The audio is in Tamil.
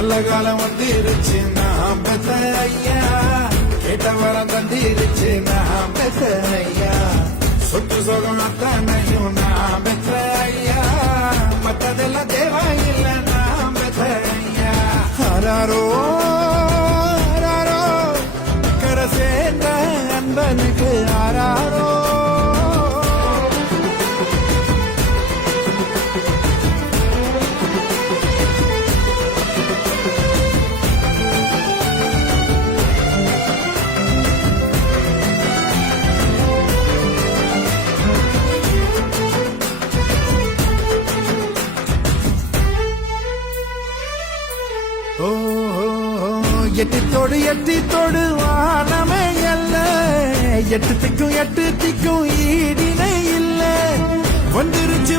நல்ல காலம் வந்துருச்சு நான் பெத்த ஐயா, கேட்ட வரம் தந்திருச்சு நான் பெத்த ஐயா, சொத்து சுகம் அத்தனையும் நான் பெத்த ஐயா, மத்ததெல்லாம் தேவையில்லை நான் பெத்த ஐயா. ஆராரோ ஆராரோ கரை சேர்ந்த அன்பனுக்கு ஆராரோ. எட்டி தோடு வானமே அல்ல, எட்டு திக்கும் ஈடினை இல்ல, வந்துருச்சு